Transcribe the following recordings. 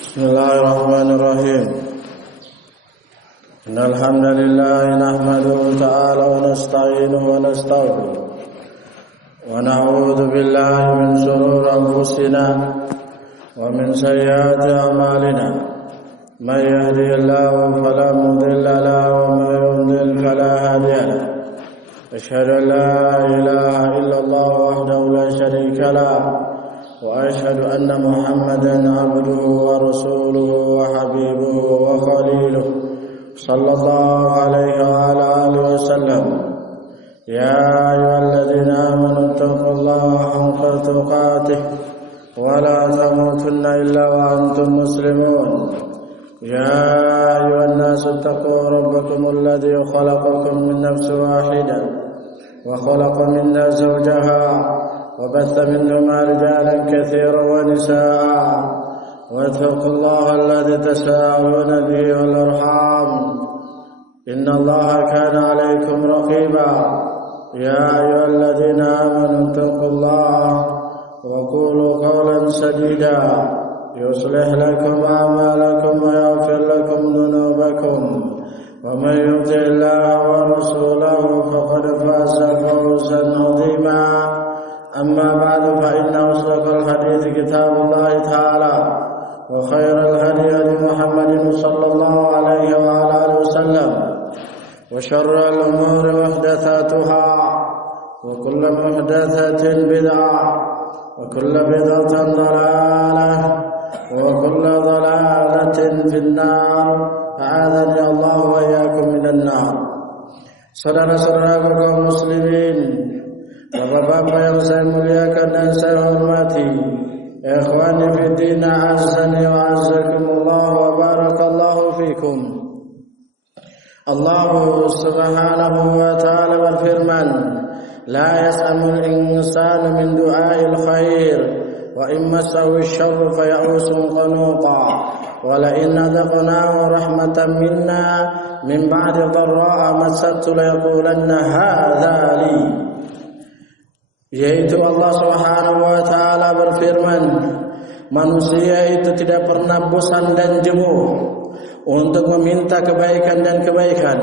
Bismillahirrahmanirrahim. Innal hamdalillah nahmaduhu ta'ala wa nasta'inuhu wa nastaghfiruh wa na'udzu billahi min shururi anfusina wa min sayyiati a'malina. May yahdihillahu fala mudilla lahu wa may yudlil fala hadiya lahu. Asyhadu an la ilaha illallah wahdahu la syarika lahu وأشهد أن محمدا عبده ورسوله وحبيبه وخليله صلى الله عليه وعلى آله وسلم. يا أيها الذين آمنوا اتقوا الله حق تقاته ولا تموتن إلا وأنتم مسلمون. يا أيها الناس اتقوا ربكم الذي خلقكم من نفس واحدة وخلق منها زوجها وبث منهما رجالا كثيرا ونساء واتقوا الله الذي تساءلون به والأرحام إن الله كان عليكم رقيبا. يا أيها الذين آمنوا اتقوا الله وقولوا قولا سديدا يصلح لكم أعمالكم ويغفر لكم ذنوبكم ومن يطع الله ورسوله فقد فاز فوزا عظيما. أما بعد فإن أصدق الحديث كتاب الله تعالى وخير الهدي هدي محمد صلى الله عليه وعلى آله وسلم وشر الأمور محدثاتها وكل محدثة بدعة وكل بدعة ضلالة وكل ضلالة في النار. أعاذني الله وإياكم من النار. Saudara-saudara kaum muslimin, Bapak-bapak yang saya muliakan dan saya hormati, ikhwani fiddin, azzani wa azzakumullah wa barakallahu fikum. Allah subhanahu wa ta'ala berfirman, la yas'amul insanu min du'ail khair wa imma massahu syarru faya'usun qanuta wa la in adaqnahu rahmatan minna min ba'di dharra'a massathu la yaqulanna hadza li. Yaitu Allah Subhanahu wa ta'ala berfirman, manusia itu tidak pernah bosan dan jemu untuk meminta kebaikan dan kebaikan,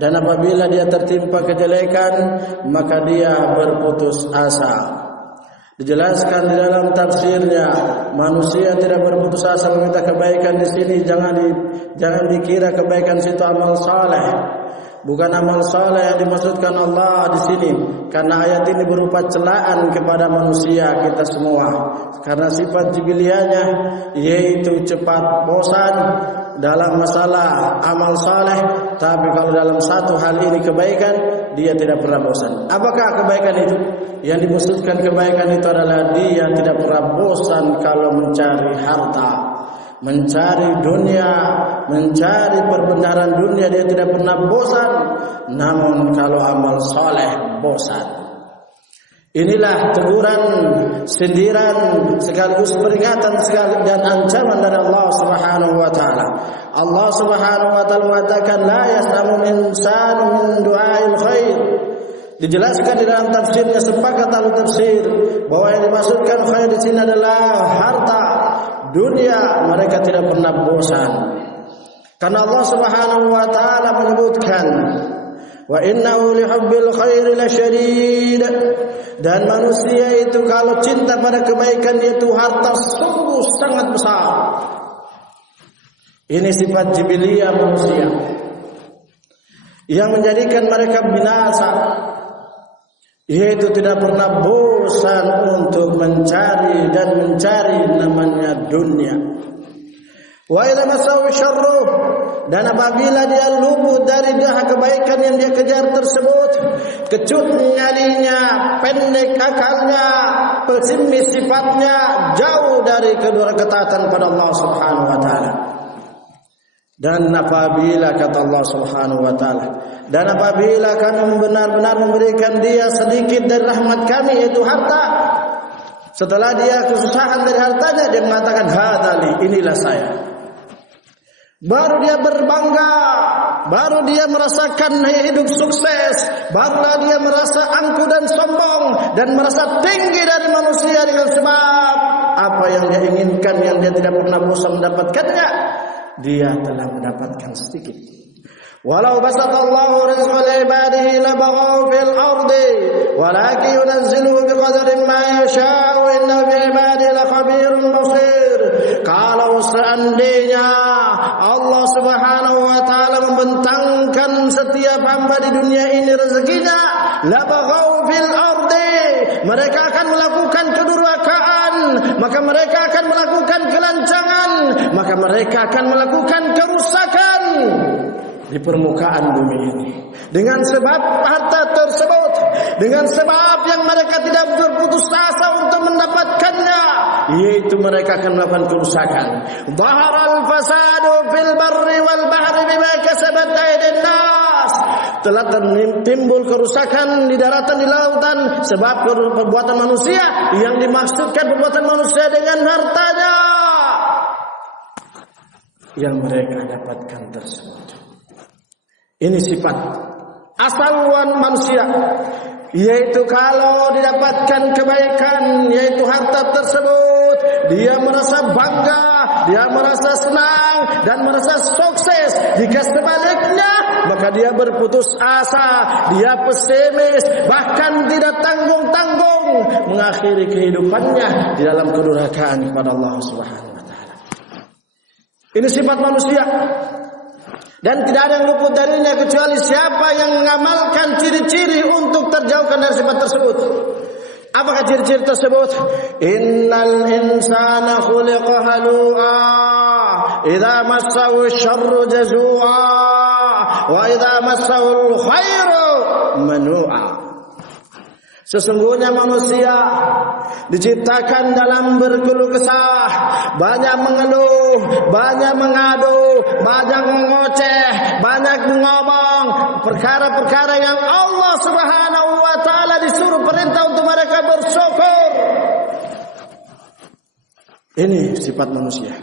dan apabila dia tertimpa kejelekan maka dia berputus asa. Dijelaskan di dalam tafsirnya, manusia tidak berputus asa meminta kebaikan di sini jangan dikira kebaikan situ amal saleh. Bukan amal saleh yang dimaksudkan Allah di sini, karena ayat ini berupa celaan kepada manusia kita semua. Karena sifat jibilianya yaitu cepat bosan dalam masalah amal saleh, tapi kalau dalam satu hal ini kebaikan, dia tidak pernah bosan. Apakah kebaikan itu? Yang dimaksudkan kebaikan itu adalah dia tidak pernah bosan kalau mencari harta, mencari dunia, mencari perbenaran dunia, dia tidak pernah bosan. Namun kalau amal saleh bosan. Inilah teguran, sindiran, sekaligus peringatan dan ancaman dari Allah Subhanahu wa ta'ala. Allah Subhanahu wa ta'ala mengatakan, la yas'amul insanu min du'ail khair. Dijelaskan di dalam tafsirnya, sepakat ahli tafsir bahwa yang dimaksudkan khair di sini adalah harta dunia. Mereka tidak pernah bosan, karena Allah Subhanahu wa ta'ala menyebutkan, wa innahu lihubbil khairi lasyadid, dan manusia itu kalau cinta pada kebaikan itu harta sungguh sangat besar. Ini sifat jibiliyah manusia yang menjadikan mereka binasa, yaitu tidak pernah bosan untuk mencari namanya dunia. Wa idza masahu syarru, dan apabila dia luput dari kebaikan yang dia kejar tersebut, kecut nyalinya, pendek akalnya, pesimis sifatnya, jauh dari ketaatan pada Allah Subhanahu wa ta'ala. Dan apabila kata Allah Subhanahu wa ta'ala, dan apabila kami benar-benar memberikan dia sedikit dari rahmat kami, yaitu harta, setelah dia kesusahan dari hartanya, dia mengatakan hadali, inilah saya. Baru dia berbangga, baru dia merasakan hidup sukses, barulah dia merasa angkuh dan sombong dan merasa tinggi dari manusia dengan sebab apa yang dia inginkan, yang dia tidak pernah bosan mendapatkannya, dia telah mendapatkan sedikit. Walau basatallahu rizqa li ibadihi labaghaw fil ardi walakin yunazzilu biqadarin ma yasha'u innahu bi ibadihi lakhabirun basir. Kalau seandainya Allah Subhanahu wa taala membentangkan setiap hamba di dunia ini rezekinya, labaghaw fil ardi, mereka akan melakukan kedurhakaan, maka mereka akan melakukan kelancangan, maka mereka akan melakukan kerusakan di permukaan bumi ini. Dengan sebab harta tersebut, dengan sebab yang mereka tidak berputus asa untuk mendapatkannya, yaitu mereka akan melakukan kerusakan. Dhaharal fasadu fil barri wal bahri bima kasabat aydin nas. Telah timbul kerusakan di daratan, di lautan sebab perbuatan manusia, yang dimaksudkan perbuatan manusia dengan hartanya yang mereka dapatkan tersebut. Ini sifat asalan manusia, yaitu kalau didapatkan kebaikan, yaitu harta tersebut, dia merasa bangga, dia merasa senang dan merasa sukses. Jika sebaliknya, maka dia berputus asa, dia pesimis, bahkan tidak tanggung-tanggung mengakhiri kehidupannya di dalam kedurhakaan kepada Allah Subhanahu wa taala. Ini sifat manusia. Dan tidak ada yang luput darinya kecuali siapa yang mengamalkan ciri-ciri untuk terjauhkan dari sifat tersebut. Apakah ciri-ciri tersebut? Innal insana khuliqa halu'a, idza massahu syarru jazua, wa idza massahu khairu manu'a. Sesungguhnya manusia diciptakan dalam berkeluh kesah, banyak mengeluh, banyak mengadu, banyak mengoceh, banyak mengomong perkara-perkara yang Allah Subhanahu wa taala disuruh perintah untuk mereka bersyukur. Ini sifat manusia.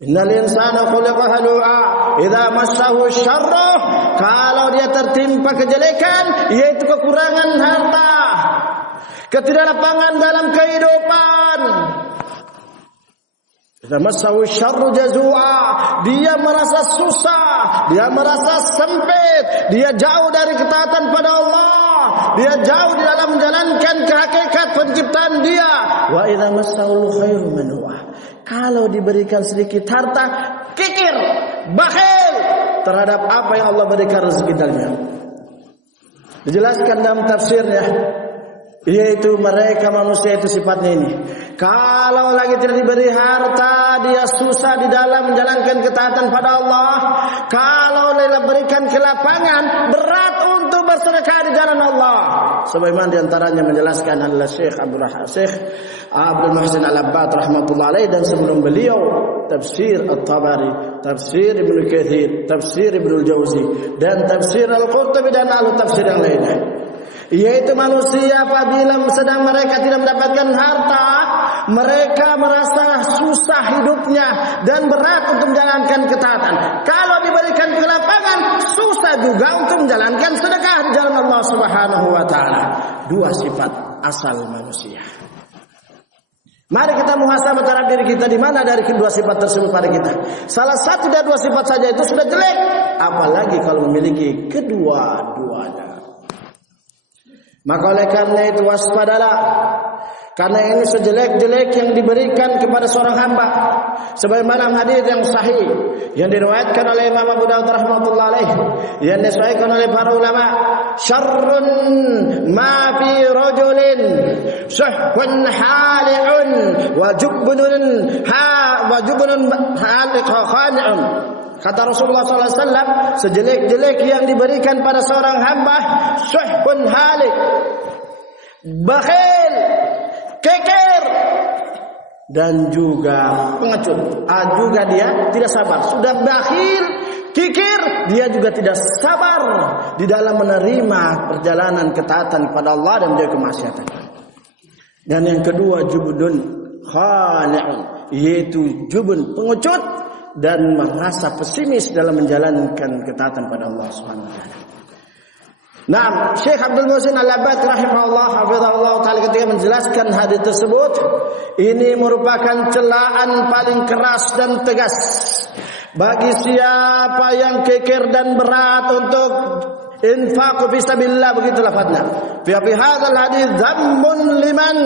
Innal insana khuliqa halu'a, idza massahu syarru, kalau dia tertimpa kejelekan, yaitu kekurangan harta, ketidaklapangan dalam kehidupan, idza massahu syarru jazua, dia merasa susah, dia merasa sempit, dia jauh dari ketaatan pada Allah, dia jauh di dalam menjalankan kehakikat penciptaan dia. Wa idza massahu khairu manu'a, kalau diberikan sedikit harta, kikir, bakhil terhadap apa yang Allah berikan rezeki dalamnya. Dijelaskan dalam tafsirnya, yaitu mereka manusia itu sifatnya ini. Kalau lagi tidak diberi harta, dia susah di dalam menjalankan ketaatan pada Allah. Kalau diberikan kelapangan, berat untuk bersedekah di jalan Allah. Sebagaimana diantaranya menjelaskan adalah Syekh Abdul Muhsin Al-Abbad rahmatullah alaih, dan sebelum beliau tafsir At-Tabari, tafsir Ibnu Katsir, tafsir Ibnu Jauzi, dan tafsir Al-Qurtubi dan ahli tafsir yang lainnya. Yaitu manusia apabila sedang mereka tidak mendapatkan harta, mereka merasa susah hidupnya dan berat untuk menjalankan ketaatan. Kalau diberikan kelapangan, susah juga untuk menjalankan sedekah di jalan Allah Subhanahu wa taala. Dua sifat asal manusia. Mari kita muhasabah terhadap diri kita, di mana dari kedua sifat tersebut pada kita. Salah satu dari dua sifat saja itu sudah jelek, apalagi kalau memiliki kedua-duanya. Maka oleh karena itu waspadalah, karena ini sejelek-jelek yang diberikan kepada seorang hamba. Sebagaimana hadis yang sahih yang diriwayatkan oleh Imam Abu Dawud rahmatullah alaih, yang disahihkan oleh para ulama, syarrun ma fi rajulin suhbun hali'un wa jubnun khani'un. Kata Rasulullah SAW, sejelek-jelek yang diberikan pada seorang hamba, suhbun halik, bakhil, kekir, dan juga pengecut. Juga dia tidak sabar. Sudah bakhil, kikir, dia juga tidak sabar di dalam menerima perjalanan ketaatan kepada Allah dan menjauhi kemaksiatan. Dan yang kedua, jubnun khani'un, yaitu jubun, pengecut, dan merasa pesimis dalam menjalankan ketaatan pada Allah Subhanahu wa taala. Nah, Syekh Abdul Muhsin Al-Abbad rahimahullah hafizahullah taala ketika menjelaskan hadis tersebut, ini merupakan celaan paling keras dan tegas bagi siapa yang kekir dan berat untuk infaq fi sabilillah, begitu lafadznya. Fi hadzal hadis dhammun liman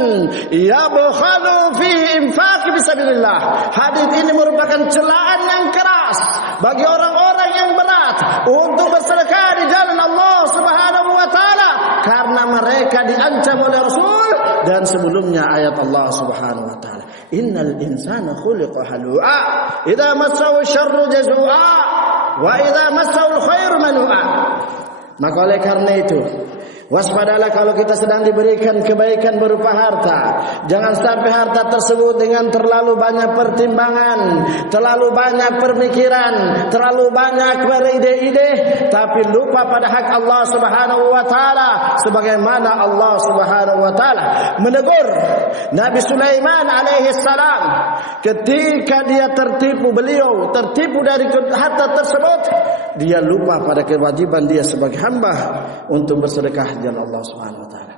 yabkhalu fi infaq fi sabilillah. Hadis ini merupakan celaan yang keras bagi orang-orang yang berat untuk bersedekah di jalan Allah Subhanahu wa taala karena mereka diancam oleh Rasul dan sebelumnya ayat Allah Subhanahu wa taala. Innal insana khuliqa halu'a idza massahu syarru jazua wa idza massahu khairu manua. Maka oleh karena itu, waspadalah kalau kita sedang diberikan kebaikan berupa harta. Jangan sampai harta tersebut dengan terlalu banyak pertimbangan, terlalu banyak pemikiran, terlalu banyak beride-ide, tapi lupa pada hak Allah Subhanahu wa taala, sebagaimana Allah Subhanahu wa taala menegur Nabi Sulaiman alaihi salam ketika dia tertipu dari harta tersebut, dia lupa pada kewajiban dia sebagai hamba untuk bersedekah di jalan Allah Subhanahu wa taala.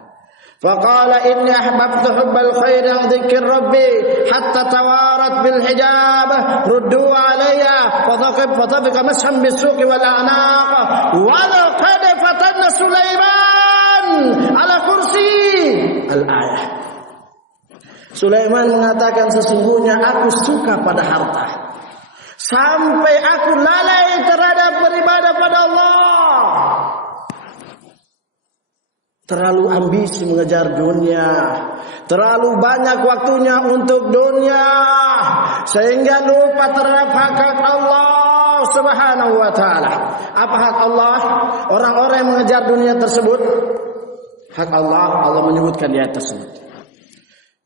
Faqala inni ahbabtu hubbal khairi an dzikri rabbi hatta tawarat bil hijab ruddu alayya fadhaqa mashan bisuqi wal a'naq wa laqad fatanna Sulaiman ala kursi al-ayah. Sulaiman mengatakan, sesungguhnya aku suka pada harta sampai aku lalai terhadap beribadah pada Allah. Terlalu ambisi mengejar dunia, terlalu banyak waktunya untuk dunia, sehingga lupa terhadap hak Allah Subhanahu wa taala. Apa hak Allah? Orang-orang yang mengejar dunia tersebut, hak Allah menyebutkan di ayat tersebut.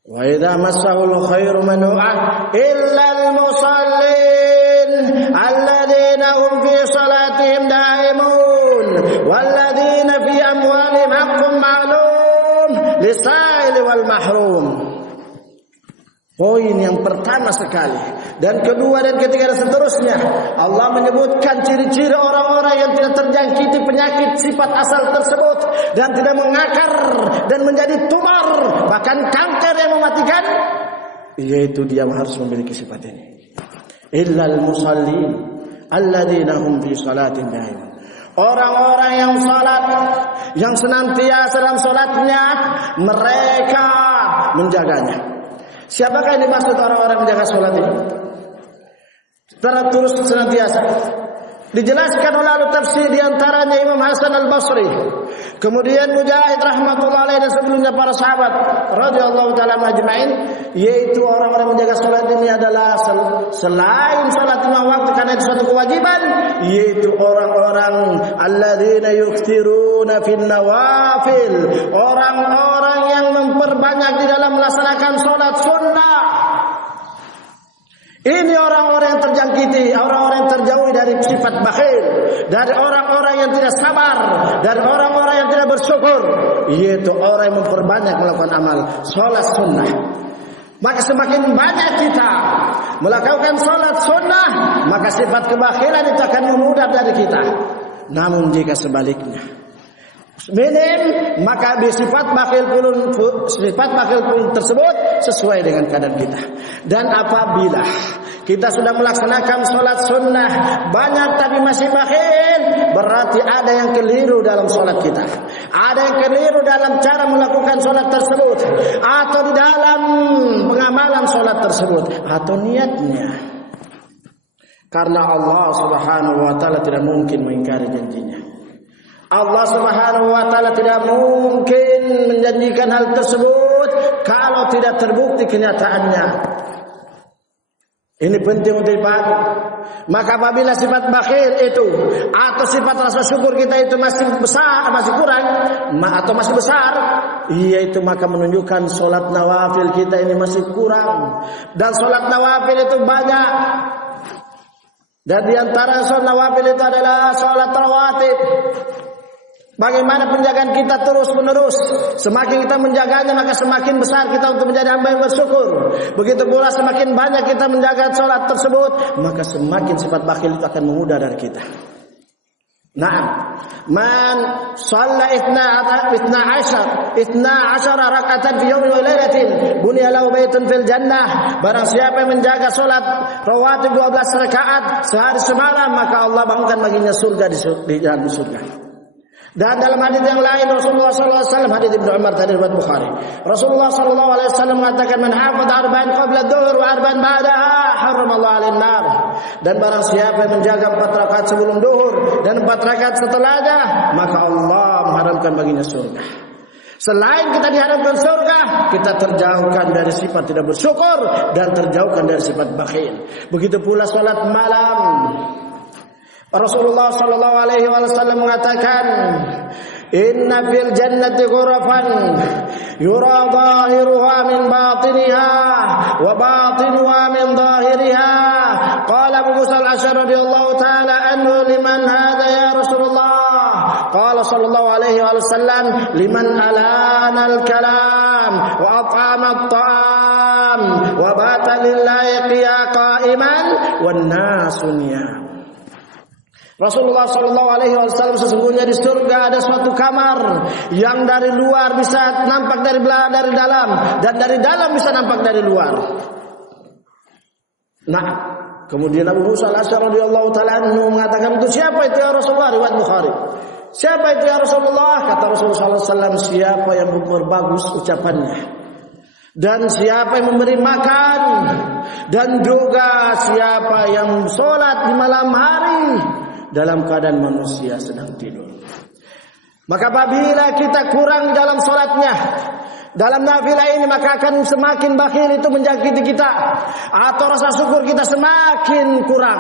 Wa idza massahul khairu manu'ah illa al-musallin alladzina hum fi salatihim daimun walladzina fi amwalihim haqqun ma'lum lis-sa'il wal mahrum. Poin yang pertama sekali dan kedua dan ketiga dan seterusnya, Allah menyebutkan ciri-ciri orang-orang yang tidak terjangkiti penyakit sifat asal tersebut dan tidak mengakar dan menjadi tumor, bahkan kanker yang mematikan, yaitu dia harus memiliki sifat ini. Illal musallin alladzina hum fi salatin daim. Orang-orang yang salat, yang senantiasa dalam salatnya, mereka menjaganya. Siapakah yang dimaksud orang-orang menjaga salat ini? Terus senantiasa. Dijelaskan oleh ahli tafsir, di antaranya Imam Hasan Al-Basri, kemudian Mujahid rahmatullahi alaihi dan sebelumnya para sahabat radhiyallahu taala majma'in, yaitu orang-orang menjaga salat ini adalah selain salat lima waktu karena itu suatu kewajiban, yaitu orang-orang alladzina yukthiruna fin nawafil, orang-orang yang memperbanyak di dalam melaksanakan salat sunnah. Ini orang-orang yang terjangkiti, orang-orang yang terjauhi dari sifat bakhil, dari orang-orang yang tidak sabar, dari orang-orang yang tidak bersyukur, yaitu orang yang memperbanyak melakukan amal salat sunnah. Maka semakin banyak kita melakukan salat sunnah, maka sifat kebakhilan itu akan memudar dari kita. Namun jika sebaliknya, minim, maka sifat bakhil pun tersebut sesuai dengan keadaan kita. Dan apabila kita sudah melaksanakan sholat sunnah banyak tapi masih bakhil, berarti ada yang keliru dalam sholat kita, ada yang keliru dalam cara melakukan sholat tersebut, atau di dalam pengamalan sholat tersebut, atau niatnya. Karena Allah Subhanahu wa taala tidak mungkin mengingkari janjinya. Allah Subhanahu wa taala tidak mungkin menjanjikan hal tersebut kalau tidak terbukti kenyataannya. Ini penting untuk dipahami. Maka apabila sifat bakhil itu atau sifat rasa syukur kita itu masih besar, masih kurang, atau masih besar, yaitu maka menunjukkan salat nawafil kita ini masih kurang. Dan salat nawafil itu banyak. Dan di antara salat nawafil itu adalah salat rawatib. Bagaimana penjagaan kita terus menerus. Semakin kita menjaganya, maka semakin besar kita untuk menjadi hamba yang bersyukur. Begitu pula semakin banyak kita menjaga sholat tersebut, maka semakin sifat bakhil itu akan memudar dari kita. Naam, man shalla 12 raka'atan fi yawmin wa lailatin bunya lahu baitun fil jannah. Barang siapa yang menjaga salat rawatib 12 rakaat sehari semalam, maka Allah bangunkan baginya surga di dalam surga. Dan dalam hadis yang lain Rasulullah sallallahu alaihi wasallam, hadis Ibnu Umar tadi riwayat Bukhari, Rasulullah sallallahu alaihi wasallam mengatakan, man hafadha arba'an qabla adh-dhuhr wa arba'an ba'daha haramallahu 'alaihi nar. Dan barang siapa yang menjaga 4 rakaat sebelum duhur dan 4 rakaat setelahnya, maka Allah mengharamkan baginya surga. Selain kita diharapkan surga, kita terjauhkan dari sifat tidak bersyukur dan terjauhkan dari sifat bakhil. Begitu pula salat malam. Rasulullah sallallahu alaihi wasallam mengatakan, inna fil jannati ghurafan yura zahiruha min batiniha wa batinuha min zahiriha. Qala Abu Musa al-Asy'ari radhiyallahu ta'ala anhu, liman hadha ya Rasulullah? Qala sallallahu alaihi wasallam, liman alana al-kalam wa at'ama at-ta'am wa bata lillahi qa'iman wan nasu niyam. Rasulullah sallallahu alaihi wasallam, sesungguhnya di surga ada suatu kamar yang dari luar bisa nampak dari dalam, dan dari dalam bisa nampak dari luar. Nah, kemudian Abu Musa al-Asy'ari radhiyallahu ta'ala anhu mengatakan, itu siapa itu ya Rasulullah? Riwayat Bukhari. Siapa itu ya Rasulullah? Kata Rasulullah sallallahu alaihi wasallam, siapa yang berbagus ucapannya, dan siapa yang memberi makan, dan juga siapa yang sholat di malam hari dalam keadaan manusia sedang tidur. Maka apabila kita kurang dalam sholatnya, dalam nafilah ini, maka akan semakin bakhil itu menjangkiti kita, atau rasa syukur kita semakin kurang.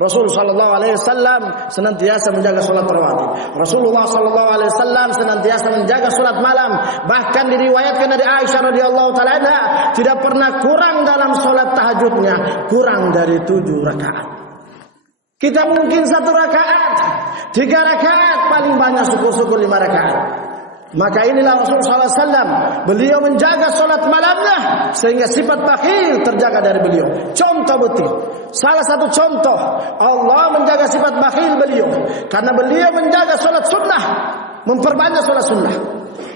Rasul sallallahu alaihi wasallam senantiasa menjaga salat rawatib. Rasulullah sallallahu alaihi wasallam senantiasa menjaga salat malam. Bahkan diriwayatkan dari Aisyah radhiyallahu taala anha, tidak pernah kurang dalam salat tahajudnya kurang dari 7 rakaat. Kita mungkin 1 rakaat, 3 rakaat, paling banyak syukur-syukur 5 rakaat. Maka inilah Rasulullah SAW, beliau menjaga sholat malamnya sehingga sifat bakhil terjaga dari beliau. Contoh betul, salah satu contoh Allah menjaga sifat bakhil beliau karena beliau menjaga sholat sunnah, memperbanyak sholat sunnah.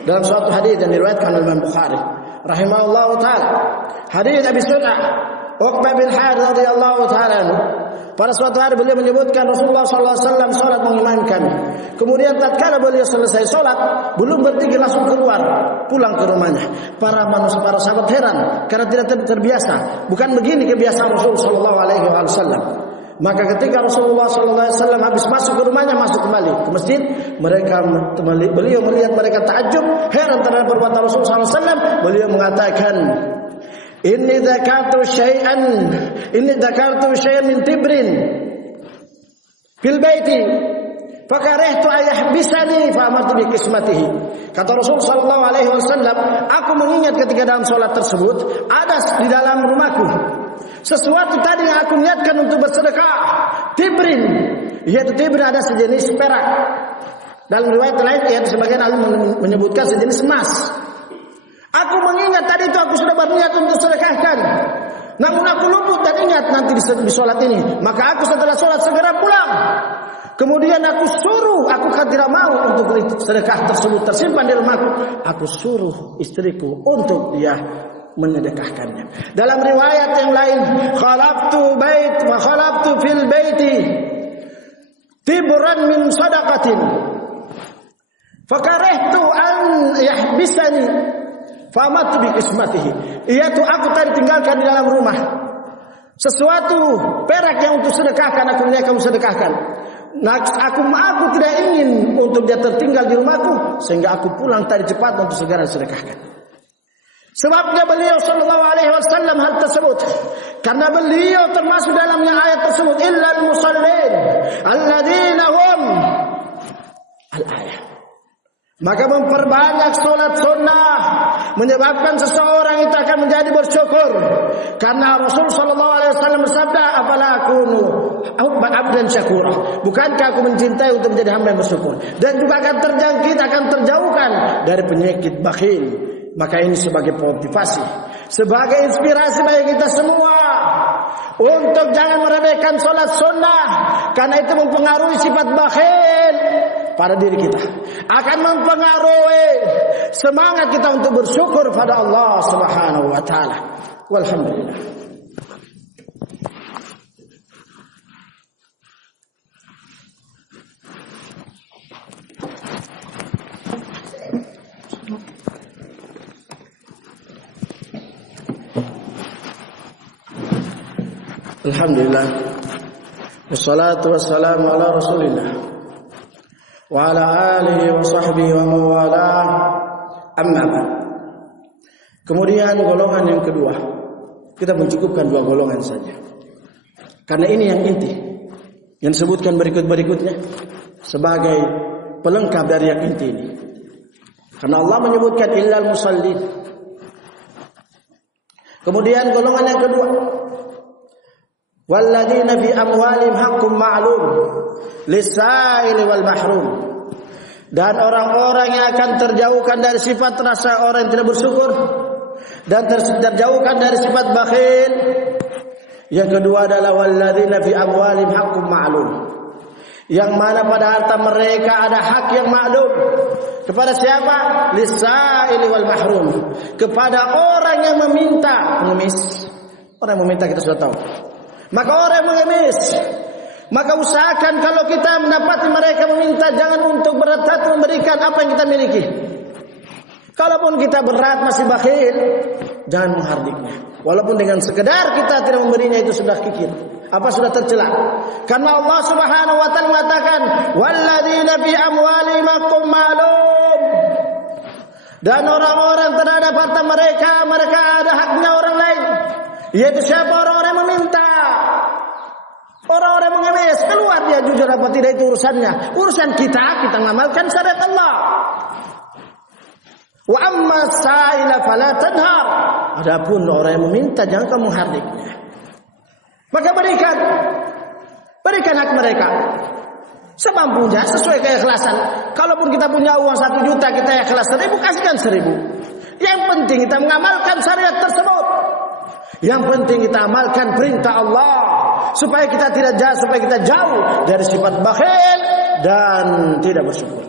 Dalam suatu hadis yang diriwayatkan oleh Imam Bukhari rahimahullahu taala, hadis Abi Sa'id Uqbah bin Harith radhiyallahu taala, pada suatu hari beliau menyebutkan Rasulullah sallallahu alaihi wasallam salat mengimamkan. Kemudian tatkala beliau selesai salat, belum berpikir langsung keluar, pulang ke rumahnya. Para sahabat heran karena tidak terbiasa. Bukan begini kebiasaan Rasulullah sallallahu alaihi wasallam. Maka ketika Rasulullah sallallahu alaihi wasallam habis masuk ke rumahnya, masuk kembali ke masjid, beliau melihat mereka takjub, heran terhadap perbuatan Rasulullah sallallahu alaihi wasallam. Beliau mengatakan, Inni dzakartu syai'an min tibrin fil baiti fakarihtu ayahbisani fa amartu bi qismatihi. Kata Rasul sallallahu alaihi wasallam, aku mengingat ketika dalam salat tersebut ada di dalam rumahku sesuatu tadi yang aku niatkan untuk bersedekah, tibrin, yaitu tibrin ada sejenis perak. Dalam riwayat lain yaitu sebagian ahli menyebutkan sejenis emas. Aku mengingat tadi itu aku sudah berniat untuk sedekahkan, namun aku luput dan ingat nanti di sholat ini. Maka aku setelah sholat segera pulang. Kemudian aku kan tidak mau untuk sedekah tersebut tersimpan di rumahku. Aku suruh istriku untuk dia menyedekahkannya. Dalam riwayat yang lain, khalaftu fil baiti tibran min sadaqatin fakarihtu an yahbisani famatu bi qismatihi. Yaitu aku tadi tinggalkan di dalam rumah sesuatu perak yang untuk sedekahkan, aku niat kamu sedekahkan. Nah, aku tidak ingin untuk dia tertinggal di rumahku, sehingga aku pulang tadi cepat untuk segera sedekahkan. Sebabnya beliau sallallahu alaihi wasallam hal tersebut karena beliau termasuk dalamnya ayat tersebut, illal musallin alladzina hum al-ayat. Maka memperbanyak sholat sunnah menyebabkan seseorang itu akan menjadi bersyukur. Karena Rasul sallallahu alaihi wasallam bersabda, "Afala akunu abdan syakura?" Bukankah aku mencintai untuk menjadi hamba yang bersyukur? Dan juga akan akan terjauhkan dari penyakit bakhil. Maka ini sebagai motivasi, sebagai inspirasi bagi kita semua untuk jangan meremehkan sholat sunnah, karena itu mempengaruhi sifat bakhil pada diri kita, akan mempengaruhi semangat kita untuk bersyukur pada Allah Subhanahu wa taala. Walhamdulillah. Alhamdulillah. Wassalatu wassalamu ala Rasulillah wa ala alihi wa sahbihi wa mawalah. Amma ba'd. Kemudian golongan yang kedua, kita mencukupkan 2 golongan saja, karena ini yang inti yang disebutkan berikutnya sebagai pelengkap dari yang inti ini. Karena Allah menyebutkan illal musallin. Kemudian golongan yang kedua, walladzina fi amwalihim haqqun ma'lum lis-sa'ili wal mahrum. Dan orang-orang yang akan terjauhkan dari sifat rasa orang yang tidak bersyukur dan terjauhkan dari sifat bakhil. Yang kedua adalah walladzina fi amwalihim haqqun ma'lum, yang mana pada harta mereka ada hak yang maklum. Kepada siapa? Lis-sa'ili wal mahrum, kepada orang yang meminta, pengemis. Orang yang meminta kita sudah tahu. Maka orang yang mengemis, maka usahakan kalau kita mendapati mereka meminta, jangan untuk berat hati memberikan apa yang kita miliki. Kalaupun kita berat masih bakhil, jangan menghardiknya. Walaupun dengan sekedar kita tidak memberinya, itu sudah kikir, sudah tercela. Karena Allah Subhanahu wa taala mengatakan walladzina fi amwalihim haqqun ma'lum, dan orang-orang terhadap harta mereka ada haknya orang lain. Yaitu siapa? Orang-orang yang meminta, orang-orang mengemis. Keluar dia jujur apa tidak, itu urusannya. Urusan kita mengamalkan syariat Allah. Wa amma sa'ila fala tanhar. Adapun orang yang meminta, jangan kamu menghardiknya. Maka berikan hak mereka semampunya, sesuai keikhlasan. Kalaupun kita punya uang 1 juta, kita ikhlas 1.000, kasihkan 1.000. Yang penting kita mengamalkan syariat tersebut. Yang penting kita amalkan perintah Allah, supaya kita jauh dari sifat bakhil dan tidak bersyukur.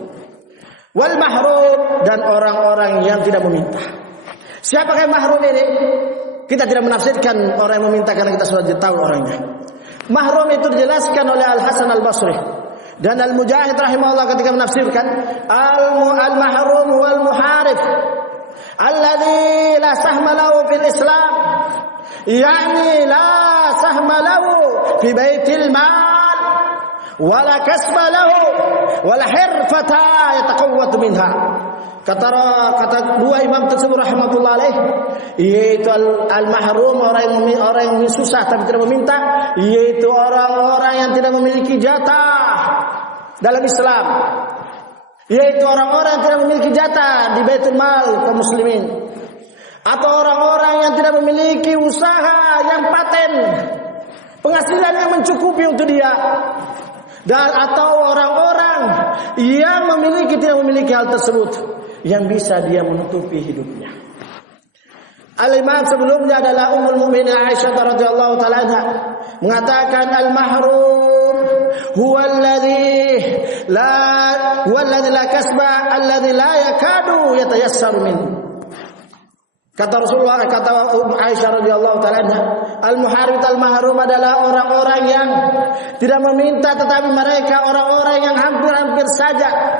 Wal mahrum, dan orang-orang yang tidak meminta. Siapakah yang mahrum ini? Kita tidak menafsirkan orang yang meminta, karena kita sudah tahu orangnya. Mahrum itu dijelaskan oleh Al-Hasan Al-Basri dan Al-Mujahid rahimahullah ketika menafsirkan al-mahrum wal muharif alladzi la sahma lahu fil Islam, yakni la sahma lahu fi baitil mal wala kasba lahu wala hirfata yataqawwatu minha. Kata 2 imam tersebut rahmatullah alaih, yaitu al-mahrum, orang yang susah tapi tidak meminta, yaitu orang-orang yang tidak memiliki jatah dalam Islam, yaitu orang-orang yang tidak memiliki jatah di baitul mal kaum muslimin, atau orang-orang yang tidak memiliki usaha yang paten, penghasilan yang mencukupi untuk dia, dan atau orang-orang yang tidak memiliki hal tersebut yang bisa dia menutupi hidupnya. Al-Imam sebelumnya adalah Ummul Mukminin Aisyah radhiyallahu taala anha mengatakan al-mahrum huwa alladhi la kasba alladhi la yakadu yatayassaru min. Kata Rasulullah, kata Aisyah radhiyallahu taala anha, al-muharib al-mahrum adalah orang-orang yang tidak meminta, tetapi mereka orang-orang yang hampir-hampir saja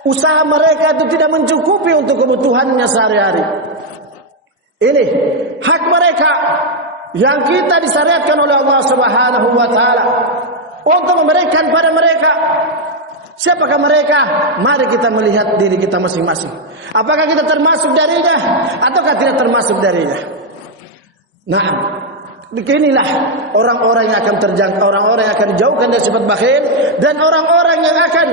usaha mereka itu tidak mencukupi untuk kebutuhannya sehari-hari. Ini hak mereka yang kita disyariatkan oleh Allah Subhanahu wa taala untuk memberikan pada mereka. Siapakah mereka? Mari kita melihat diri kita masing-masing. Apakah kita termasuk darinya ataukah tidak termasuk darinya? Nah, inilah orang-orang yang akan terjangkau, orang-orang yang akan dijauhkan dari sifat bakhil, dan orang-orang yang akan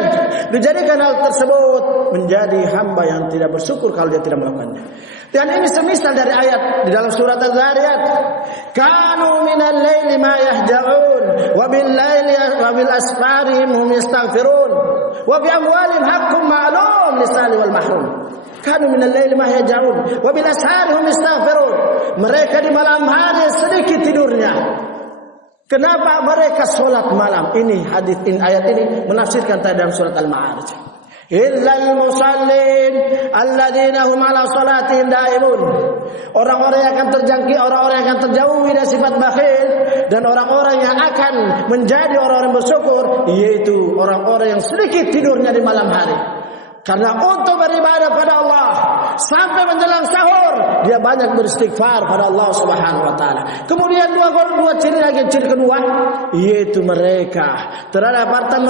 dijadikan hal tersebut menjadi hamba yang tidak bersyukur kalau dia tidak melakukannya. Dan ini semisal dari ayat di dalam surat Az-Zariyat, kanu minal laili ma yahja'un wa bil laili wa bil asfarihim hum yastaghfirun wa bi amwalihim haqqun ma'lum lis-sa'ili wal mahrum. Kanu minal laili ma yahja'un wa bil asfarihim yastaghfirun. Mereka di malam hari sedikit tidurnya, Kenapa mereka solat malam? Ini hadis ini, ayat ini menafsirkan tadi dalam surat Al-Ma'arij. Illal musallin alladzina hum ala salatihim daimun. Orang-orang yang akan terjangkit, orang-orang yang akan terjauhi dari sifat bakhil, dan orang-orang yang akan menjadi orang-orang bersyukur, yaitu orang-orang yang sedikit tidurnya di malam hari. Karena untuk beribadah pada Allah sampai menjelang sahur, dia banyak beristighfar pada Allah Subhanahu wa taala. Kemudian dua ciri lagi, ciri kedua yaitu mereka terhadap harta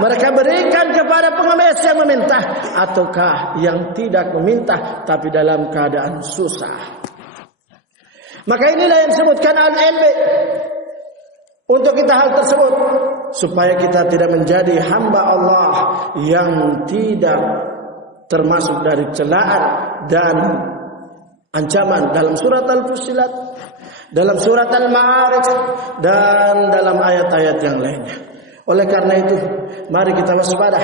mereka berikan kepada pengemis yang meminta ataukah yang tidak meminta tapi dalam keadaan susah. Maka inilah yang disebutkan al-ilmi untuk kita hal tersebut, supaya kita tidak menjadi hamba Allah yang tidak termasuk dari celaan dan ancaman dalam surat Al-Fussilat, dalam surat Al-Ma'arij, dan dalam ayat-ayat yang lainnya. Oleh karena itu, mari kita waspada.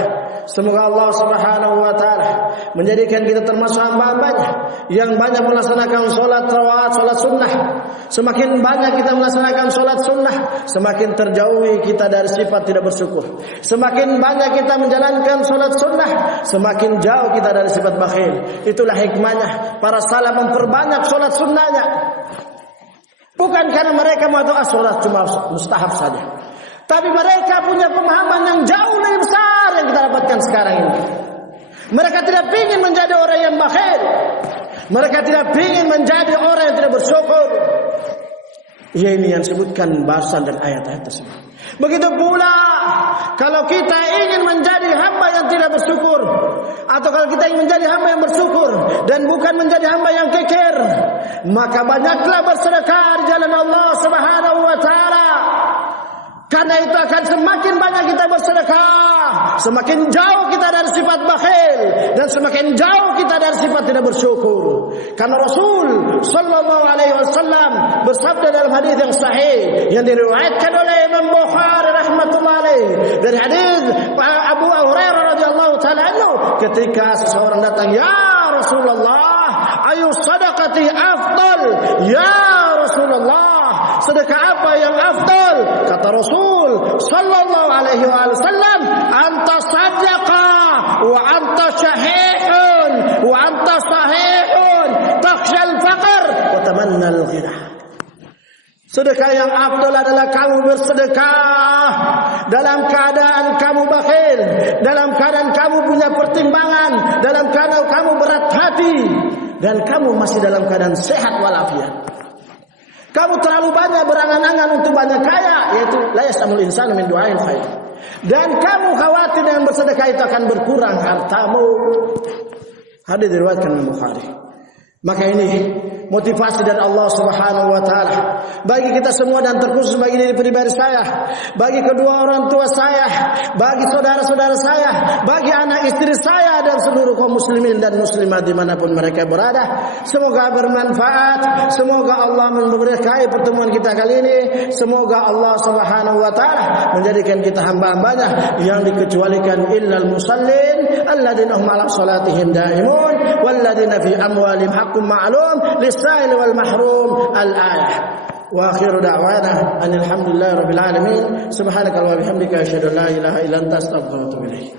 Semoga Allah Subhanahu wa taala menjadikan kita termasuk hamba-hambanya yang banyak melaksanakan salat rawatib, salat sunnah. Semakin banyak kita melaksanakan salat sunnah, semakin terjauhi kita dari sifat tidak bersyukur. Semakin banyak kita menjalankan salat sunnah, semakin jauh kita dari sifat bakhil. Itulah hikmahnya para salaf memperbanyak salat sunnahnya. Bukan karena mereka mengatakan salat cuma mustahab saja, tapi mereka punya pemahaman yang jauh lebih besar yang kita dapatkan sekarang ini. Mereka tidak ingin menjadi orang yang bakhil. Mereka tidak ingin menjadi orang yang tidak bersyukur. Ya, ini yang disebutkan bahasan dan ayat-ayat tersebut. Begitu pula kalau kita ingin menjadi hamba yang tidak bersyukur, atau kalau kita ingin menjadi hamba yang bersyukur dan bukan menjadi hamba yang kekir, maka banyaklah bersedekah di jalan Allah Subhanahu wa taala. Karena itu akan semakin banyak kita bersedekah, semakin jauh kita dari sifat bakhil, dan semakin jauh kita dari sifat tidak bersyukur. Karena Rasul sallallahu alaihi wasallam bersabda dalam hadis yang sahih yang diriwayatkan oleh Imam Bukhari rahmatullah alaihi, dari hadis Abu Hurairah radhiyallahu taala anhu, ketika seseorang datang, "Ya Rasulullah, ayu sadaqati afdal?" Ya Rasulullah, sedekah apa yang afdal? Kata Rasul sallallahu alaihi wasallam, anta sadaqah wa anta syahihun wa anta sahihun takhsha al-faqr wa tamanna al-ghina. Sedekah yang afdal adalah kamu bersedekah dalam keadaan kamu bakhil, dalam keadaan kamu punya pertimbangan, dalam keadaan kamu berat hati, dan kamu masih dalam keadaan sehat walafiat. Kamu terlalu banyak berangan-angan untuk banyak kaya, yaitu la yasamul insanu min du'ail khair. Dan kamu khawatir dengan bersedekah itu akan berkurang hartamu. Hadis diriwayatkan oleh Bukhari. Maka ini motivasi dari Allah Subhanahu wa taala bagi kita semua, dan terkhusus bagi diri pribadi saya, bagi kedua orang tua saya, bagi saudara-saudara saya, bagi anak istri saya, dan seluruh kaum muslimin dan muslimat dimanapun mereka berada. Semoga bermanfaat. Semoga Allah memberkahi pertemuan kita kali ini. Semoga Allah Subhanahu wa taala menjadikan kita hamba-hambanya yang dikecualikan illal musallin alladzina hum ala salatihim daimun walladzina fi amwalihim haqqun ma'lum lis-sa'il wal mahrum. Al-ayah. Wa akhiru da'wana alhamdulillahi rabbil alamin. Subhanaka wa bihamdika asyhadu an la ilaha illa anta astaghfiruka wa atubu ilaik.